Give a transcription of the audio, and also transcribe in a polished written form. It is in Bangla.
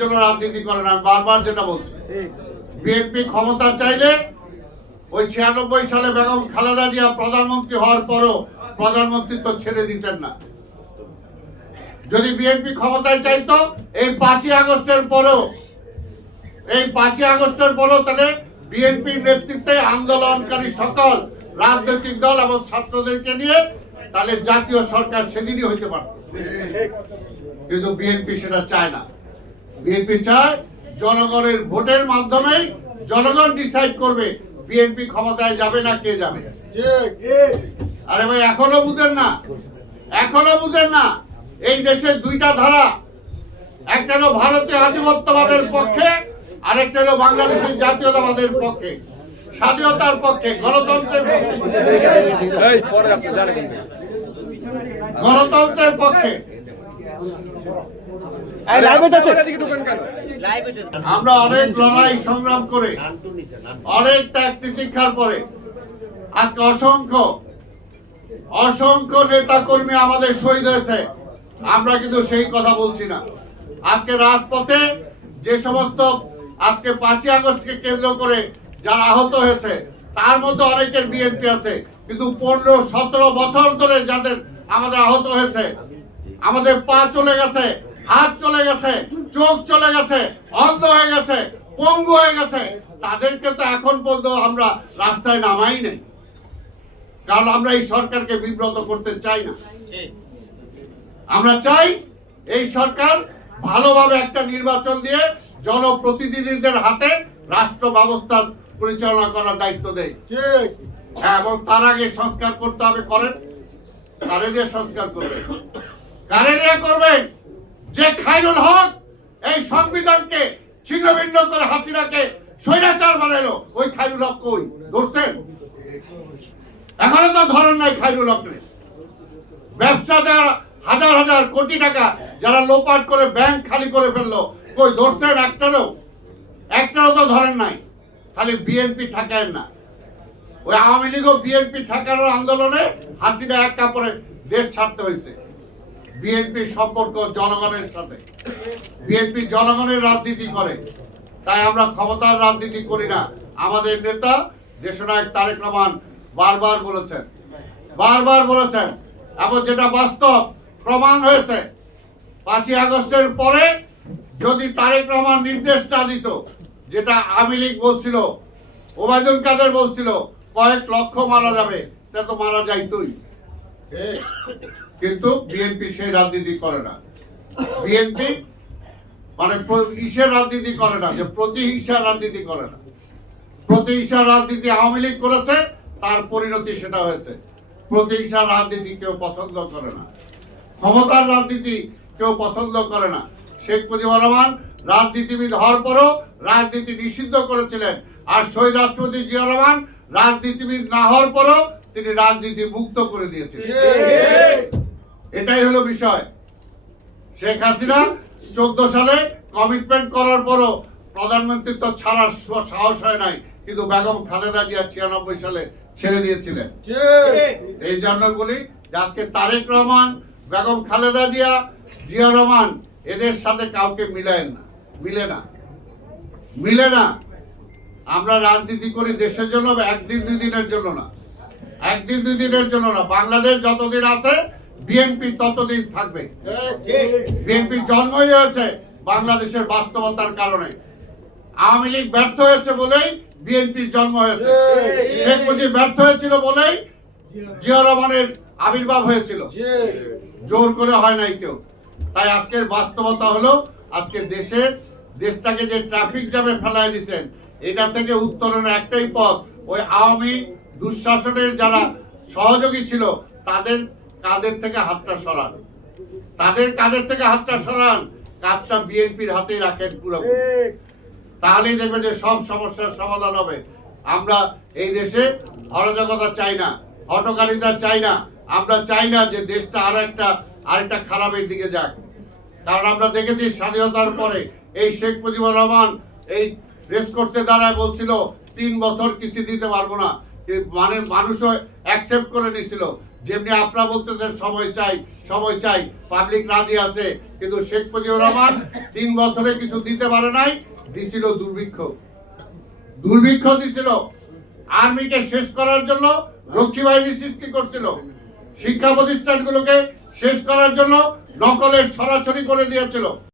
জন্য রাজনীতি করে না। বারবার যেটা বলছি, বিএনপি ক্ষমতা চাইলে ওই 96 সালে বেগম খালেদা জিয়া প্রধানমন্ত্রী হওয়ার পরও প্রধানমন্ত্রিত্ব ছেড়ে দিতেন না। যদি বিএনপি ক্ষমতায় চাইতো এই 5ই আগস্টের পরও তাহলে বিএনপির নেতৃত্বে আন্দোলনকারী সকল রাজনৈতিক দল এবং ছাত্রদেরকে নিয়ে তাহলে জাতীয় সরকার সেদিনই হইতে পারত। কিন্তু বিএনপি সেটা চায় না। বিএনপি চায় জনগণের ভোটের মাধ্যমেই জনগণ ডিসাইড করবে বিএনপি ক্ষমতায় যাবে না কে যাবে। আরে ভাই, এখনো বুঝেন না এই দেশে দুইটা ধারা, একটা হলো ভারতীয় আধিপত্যবাদের পক্ষে, আরেকটা হলো বাংলাদেশের জাতীয়তাবাদের পক্ষে, স্বাধীনতার পক্ষে, গণতন্ত্রের পক্ষে। আমরা অনেক লড়াই সংগ্রাম করে, অনেক ত্যাগ তিতিক্ষার পরে আজকে অসংখ্য নেতা কর্মী আমাদের শহীদ হয়েছে। আমরা কিন্তু সেই কথা বলছি না। আজকে রাজপথে যে সমস্ত আজকে 5ই আগস্টকে কেন্দ্র করে যারা আহত হয়েছে তার মধ্যে অনেকের বিএনপি আছে, কিন্তু 15-17 বছর ধরে যাদের আমাদের আহত হয়েছে, আমাদের পা চলে গেছে, হাত চলে গেছে, চোখ চলে গেছে, অন্ধ হয়ে গেছে, পঙ্গু হয়ে গেছে, তাদেরকে তো এখন পর্যন্ত আমরা রাস্তায় নামাই নেই। কারণ আমরা এই সরকারকে বিব্রত করতে চাই না। আমরা চাই এই সরকার ভালোভাবে একটা নির্বাচন দিয়ে জনপ্রতিনিধিদের হাতে রাষ্ট্র ব্যবস্থা পরিচালনা করার দায়িত্ব দেয়। এবং তার আগে সংস্কার করতে হবে। করেন, কারে দিয়ে সংস্কার করবেন? কারে দিয়ে করবেন? যে খায়রুল হক এই সংবিধানকে ছিন্নভিন্ন করে হাসিনাকে স্বৈরাচার বানাইলো, ওই খায়রুল হক কই? ধরছেন? এখনো তো ধরেন নাই খায়রুল হকরে। ব্যবসা যারা হাজার হাজার কোটি টাকা যারা লোপাট করে ব্যাংক খালি করে ফেললো, কই ধরছেন? একটাও তো ধরেন নাই। খালি বিএনপি ঠেকায় না। ওই আওয়ামী লীগ ও বিএনপি ঠেকানোর আন্দোলনে হাসিনা এক কাপড়ে দেশ ছাড়তে হয়েছে। বিএনপি সম্পর্ক জনগণের সাথে, বিএনপি জনগণের রাজনীতি করে, তাই আমরা ক্ষমতার রাজনীতি করি না। আমাদের নেতা দেশনায়ক তারেক রহমান বারবার বলেছেন এবং যেটা বাস্তব প্রমাণ হয়েছে, 5ই আগস্টের পরে যদি তারেক রহমান নির্দেশ না দিত, যেটা আওয়ামী লীগ বলছিল, ওবায়দুল কাদের বলছিল কয়েক লক্ষ মারা যাবে, তা তো মারা যাইতই। কিন্তু বিএনপি সেই রাজনীতি করে না। বিএনপি মানে ইসের রাজনীতি করে না, যে প্রতিহিংসার রাজনীতি করে না। প্রতিহিংসার রাজনীতি আওয়ামী লীগ করেছে, তার পরিণতি সেটা হয়েছে। প্রতিহিংসার রাজনীতি কেউ পছন্দ করে না, ক্ষমতার রাজনীতি কেউ পছন্দ করে না। শেখ মুজিবুর রহমান রাজনীতিবিদ হওয়ার পরও রাজনীতি নিষিদ্ধ করেছিলেন, আর শহীদ রাষ্ট্রপতি জিয়া রহমান রাজনীতিবিদ না হওয়ার পরও তিনি রাজনীতি মুক্ত করে দিয়েছিলেন। এটাই হলো বিষয়। শেখ হাসিনা 14 সালে কমিটমেন্ট করার পরও প্রধানমন্ত্রিত্ব ছাড়ার সাহস হয় নাই, কিন্তু বেগম খালেদা জিয়া 96 সালে ছেড়ে দিয়েছিলেন। এই জন্য বলি যে আজকে তারেক রহমান, বেগম খালেদা জিয়া, জিয়া রহমান এদের সাথে কাউকে মিলে না। আমরা রাজনীতি করি দেশের জন্য, একদিন দুই দিনের জন্য না। বাংলাদেশ যতদিন আছে বিএনপি ততদিন থাকবে। বিএনপির জন্মই হয়েছে বাংলাদেশের বাস্তবতার কারণে। আওয়ামী লীগ ব্যর্থ হয়েছে বলেই বিএনপির জন্ম হয়েছে। শেখ মুজিব ব্যর্থ হয়েছিল বলেই জিয়া রহমানের আবির্ভাব হয়েছিল। জোর করে হয় নাই কেউ। তাই আজকের বাস্তবতা হলো, আজকে দেশটাকে যে ট্রাফিক জ্যামে ফেলায় দিচ্ছেন, এটা থেকে উত্তরণের একটাই পথ, ওই আওয়ামী দুঃশাসনের যারা সহযোগী ছিল তাদের কাঁধের থেকে হাতটা সরান, কাজটা বিএনপির হাতেই রাখেন পুরোপুরি। তাহলেই দেখবেন যে সব সমস্যার সমাধান হবে। আমরা এই দেশে অরাজকতা চাই না, হটকারিতা চাই না। আমরা চাই না যে দেশটা আরেকটা খারাপের দিকে যাক। কারণ আমরা দেখেছি স্বাধীনতার পরে এই শেখ মুজিবুর রহমান এই রেসকোর্সে দাঁড়ায় বলছিল 3 বছর কিছু দিতে পারবো না, মানে মানুষও অ্যাকসেপ্ট করে নিছিল যেমনি আপনারা বলতেছেন সময় চাই পাবলিক রাজি আছে, কিন্তু শেখ মুজিবুর রহমান 3 বছরে কিছু দিতে পারে নাই, দিছিল দুর্ভিক্ষ দিছিল, আর্মিকে শেষ করার জন্য রক্ষী বাহিনী সৃষ্টি করছিল, শিক্ষা প্রতিষ্ঠানগুলোকে শেষ করার জন্য নকলের ছড়াছড়ি করে দিয়েছিল।